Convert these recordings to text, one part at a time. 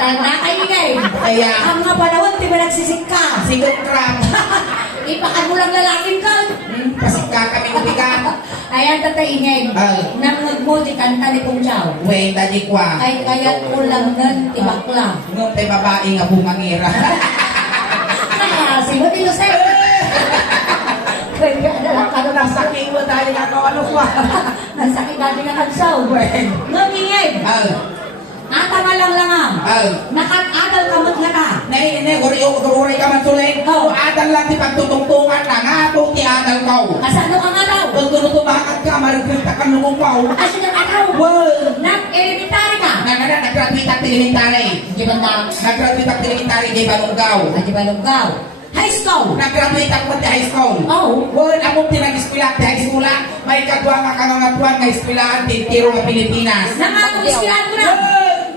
Nakaingay. Kaya, Ang mga panahon, di ba nagsisik ka? sigot crap. Ipakan mo lang lalaking ka. Pasigka kami ubigan. Ayan, tataingay. Ay. Nang nagmuti, kanta ni Kung Chow. Wen, dadi kwa. Ay, kaya ulang nun, tibakla. Nung tay babae nga bungangira. Kaya, simot ito sa'yo. Kaya, nalang ka na Nasaking mo dahil ako ano kwa. Nasakit natin ang kansaw. Wen. Ngingay. Ata nga lang lang nakatadal kamot nga ta. Uri ka man tuloy. Adal lang di pagtutungtungan na nga. Kung ti adal kau. Kasano ka nga daw? Kung tunutumakat ka, maragkita ka nung kau. Kasi nga daw. Well, Nag-elementary ka. nag-graduate ang elementary. Di ba na? Nag-graduate ang elementary, di ba lunggaw? Di ba lunggaw? High school. Nag-graduate ako sa high school. Oh. Well, among tinag-eskwela sa high school, may kadwa nga kanangatuan nga eskwelahan tiro nga Pilipinas. Nangatong iskilan ko na.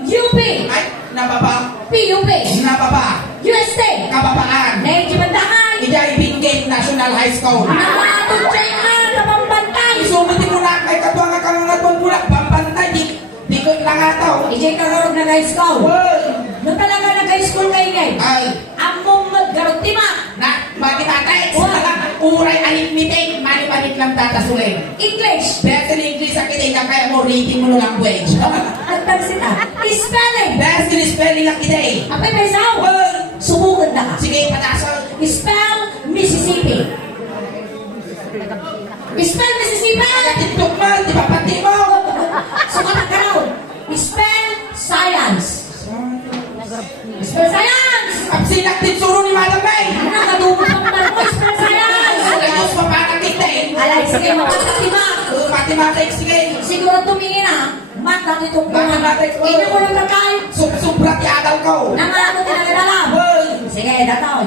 UP. Ay, nababa. PUP. Nababa. USA. Kababaan. Medyo bandangan. Ijay Bingate National High School. Nangatong China na pambantay. Isubutin mo na kay kadwa nga kanangatuan pula. Pampantay, di ko lang ataw. Ijay karorog na high school. Well, Nung talaga nag-high school kayo ngay. ay, Among maggarutima. na, matimatay. Uray alit-mitig, mani-malit lang tatasulit. English. Best in English sa kita, kaya mo reading mo ng language. At pansita. Spelling. Best in spelling lang kita eh. Apay may saw. Well, Subukan na ka. sige, patasal. Spell Mississippi. Spell Mississippi. TikTok man, di ba pati mo? Sukat ka raw. Spell science. Spell science. Kapsinak din suro ni Madam May. Nakadumot ang marmo. Spell science. Ayos pa parang kita eh. Alay, sige, mapatatima. Mathematics, sige. Siguro tumingin na. Mat natin itong bunga. Mathematics, oh. Ina ko lang na kain. Supra ti adal ko. Nang ako tinagadalam. Well, Sige, datoy.